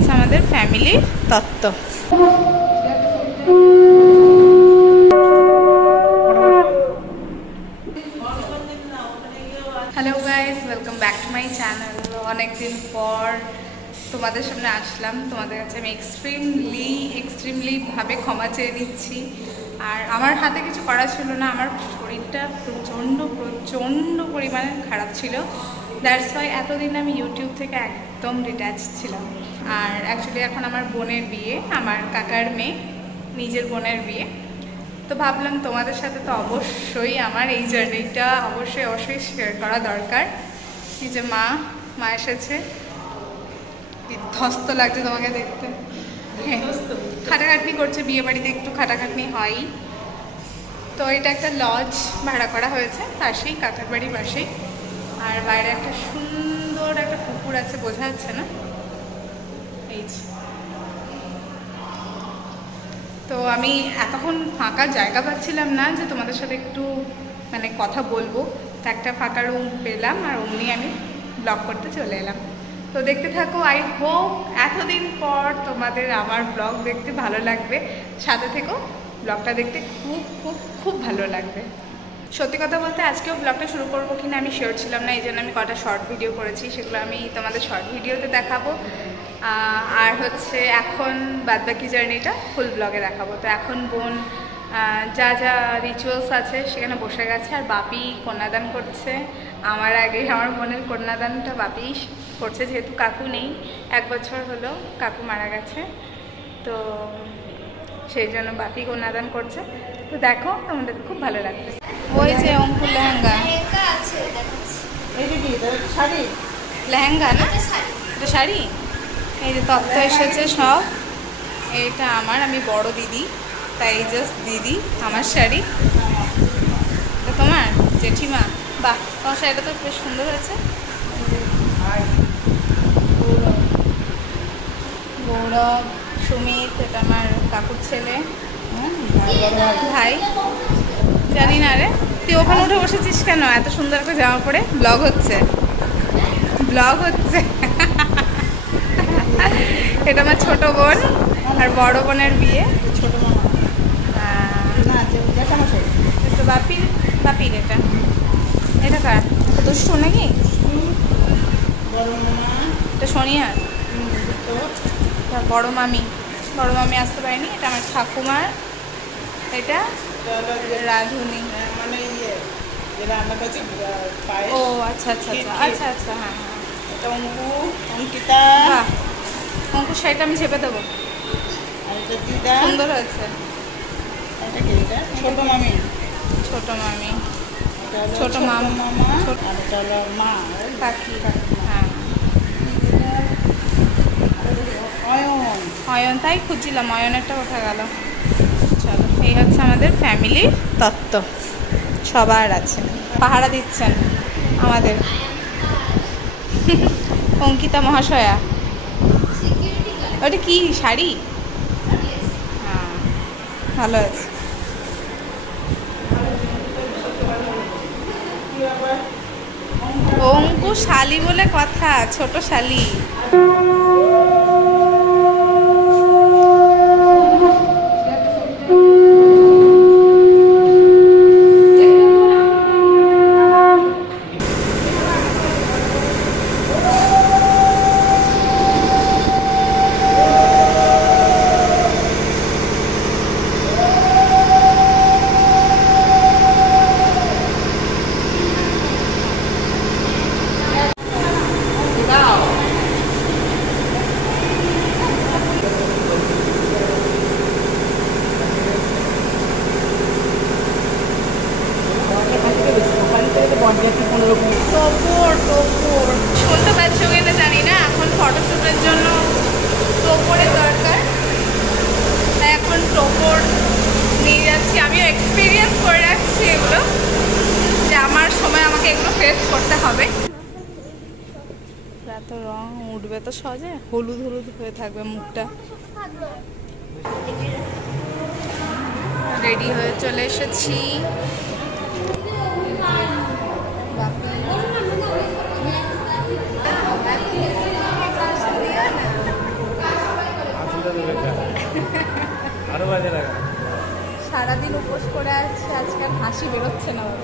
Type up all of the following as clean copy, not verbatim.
হচ্ছে আমাদের ফ্যামিলির তত্ত্ব। Hello guys, welcome back to my channel. অনেকদিন পর তোমাদের সামনে আসলাম। তোমাদের কাছে আমি এক্সট্রিমলি ভাবে ক্ষমা চেয়ে নিচ্ছি। আর আমার হাতে কিছু করা ছিল না, আমার শরীরটা প্রচণ্ড পরিমাণে খারাপ ছিল। দ্যাটস ওয়াই এতদিন আমি ইউটিউব থেকে একদম ডিট্যাচ ছিলাম। আর অ্যাকচুয়ালি এখন আমার বোনের বিয়ে, আমার কাকার মেয়ে, নিজের বোনের বিয়ে। তো ভাবলাম তোমাদের সাথে তো অবশ্যই আমার এই জার্নিটা অবশ্যই শেয়ার করা দরকার। এই যে মা এসেছে, ধস্ত লাগছে তোমাকে দেখতে। হ্যাঁ, খাটাখাটনি করছে, বিয়ে বাড়িতে একটু খাটাখাটনি হয়। তো এটা একটা লজ ভাড়া করা হয়েছে পাশেই, কাকার বাড়ির পাশেই। আর বাইরে একটা সুন্দর একটা পুকুর আছে, বোঝা যাচ্ছে না, এই তো আমি এতক্ষণ ফাঁকা জায়গা পাচ্ছিলাম না যে তোমাদের সাথে একটু মানে কথা বলবো। তো একটা ফাঁকা রুম পেলাম আর অমনি আমি ব্লগ করতে চলে এলাম। তো দেখতে থাকো। আই হোপ এতদিন পর তোমাদের আমার ব্লগ দেখতে ভালো লাগবে। সাথে থেকো, ব্লগটা দেখতে খুব খুব খুব ভালো লাগবে। সত্যি কথা বলতে আজকেও ব্লগটা শুরু করবো কিনা আমি শিওর ছিলাম না, এই জন্য আমি কটা শর্ট ভিডিও করেছি, সেগুলো আমি তোমাদের শর্ট ভিডিওতে দেখাবো। আর হচ্ছে এখন বাদবাকি জার্নিটা ফুল ব্লগে দেখাবো। তো এখন বোন যা যা রিচুয়ালস আছে সেখানে বসে গেছে, আর বাপি কন্যাদান করছে। আমার আগে আমার বোনের কন্যাদানটা বাপি করছে, যেহেতু কাকু নেই, 1 বছর হলো কাকু মারা গেছে, তো সেই জন্য বাপি কন্যাদান করছে। তো দেখো, তোমাদের খুব ভালো লাগবে। ওই যে অঙ্কুর লেহেঙ্গা, লেহেঙ্গা না এটা শাড়ি। এই যে তত্ত্ব এসেছে সব, এইটা আমার, আমি বড় দিদি, তাই জাস্ট দিদি আমার শাড়ি। তো তোমার জেঠিমা, বাহ, তোমার শাড়িটা তো বেশ সুন্দর হয়েছে। গৌরব, সুমিত, এটা আমার কাকুর ছেলে, ভাই। জানি না রে, তুই ওখানে উঠে বসেছিস কেন এত সুন্দর একটা জামা পরে? ব্লগ হচ্ছে। এটা আমার ছোট বোন, আর বড় বোনের বিয়ে। ছোট মামা তো বাপির এটা কার? দুষ্টু নাকি? এটা সোনিয়ার বড় মামি আসতে পারেনি। এটা আমার ঠাকুমার, এটা রাধুনি। ও আচ্ছা, হ্যাঁ। অঙ্কিতা, অঙ্কুর শাড়িটা আমি চেপে দেবো, সুন্দর হয়েছে। ছোট মামি, ছোট মামা, কাকি, হ্যাঁ। অয়ন, তাই খুঁজছিলাম অয়নেরটা কোথায় গেল। চলো, এই হচ্ছে আমাদের ফ্যামিলির তত্ত্ব, সবার আছে। পাহারা দিচ্ছেন আমাদের অঙ্কিতা মহাশয়া। ওটা কি শাড়ি? হ্যাঁ, ভালো আছে। অঙ্কু শালি বলে কথা, ছোট শালি। শুনতে পাচ্ছ কিনা জানি না, এখন ফটোশ্যুটের জন্য টোপরের দরকার, তাই এখন টোপর নিয়ে যাচ্ছি। আমিও এক্সপিরিয়েন্স করে রাখছি এগুলো, যে আমার সময় আমাকে এগুলো ফেস করতে হবে। এত রং উঠবে তো সহজে, হলুদ হয়ে থাকবে মুখটা। রেডি হয়ে চলে এসেছি। সারাদিন উপোস করে আছে, আজকে আর হাসি বেরোচ্ছে না ওর।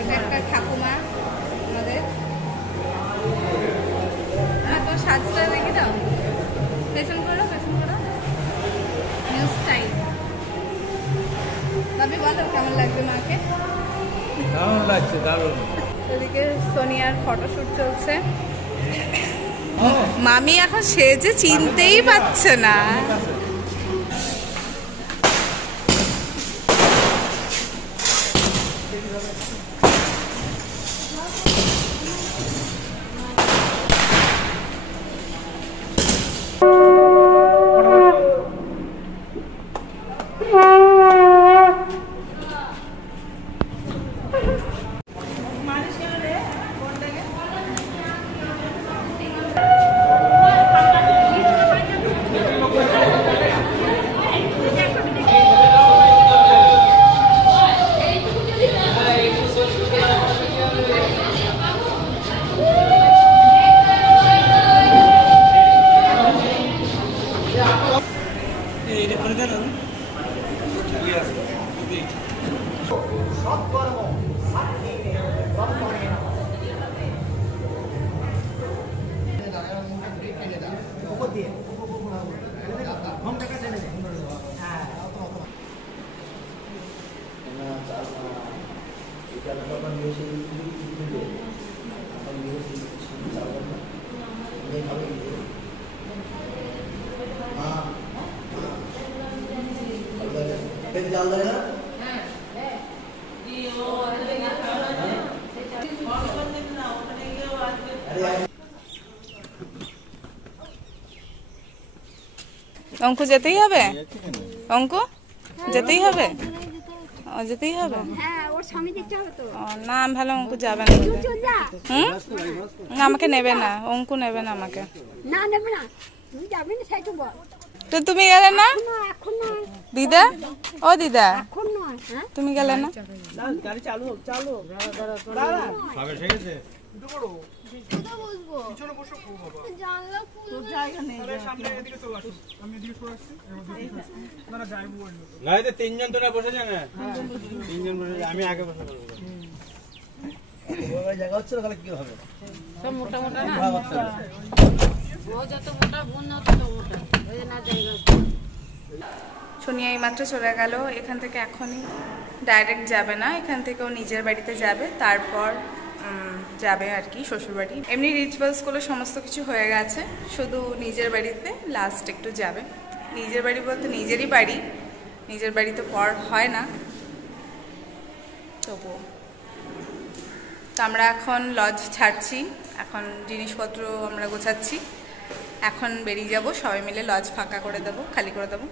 ওটা একটা ঠাকুমা আমাদের। তো সাজটা দেখে দাও, পেছন করো নিউজ টাইম। তবে বলো কেমন লাগবে মাকে? দারুণ লাগছে, দারুণ। ওদিকে সোনিয়ার ফটোশুট চলছে। মামি এখন সেজে চিনতেই পারছে না। অঙ্কু যেতেই হবে? অঙ্কু যেতেই হবে? যেতেই হবে? না আমি ভালো অঙ্কু যাবে না। আমাকে নেবে না, অঙ্কু নেবে না আমাকে। তো তুমি গেলে না দিদা? ও দিদা তুমি গেলে না? তিনজন তোরা বসেছে না, তিনজন বসে, আমি আগে বসে জায়গা হচ্ছে না, তাহলে কি হবে? সব মোটা মোটা না, ও যত মোটা বোন তত মোটা, ওই না জায়গা। সোনিয়া এই মাত্র চলে গেল এখান থেকে, এখনই ডাইরেক্ট যাবে না, এখান থেকে ও নিজের বাড়িতে যাবে, তারপর যাবে আর কি শ্বশুরবাড়ি। এমনি রিচুয়ালসগুলো সমস্ত কিছু হয়ে গেছে, শুধু নিজের বাড়িতে লাস্ট একটু যাবে। নিজের বাড়ি বলতে নিজেরই বাড়ি, নিজের বাড়ি তো পর হয় না, তবুও। তো আমরা এখন লজ ছাড়ছি, এখন জিনিসপত্র আমরা গোছাচ্ছি, এখন বেরিয়ে যাব, সবাই মিলে লজ ফাঁকা করে দেবো, খালি করে দেবো।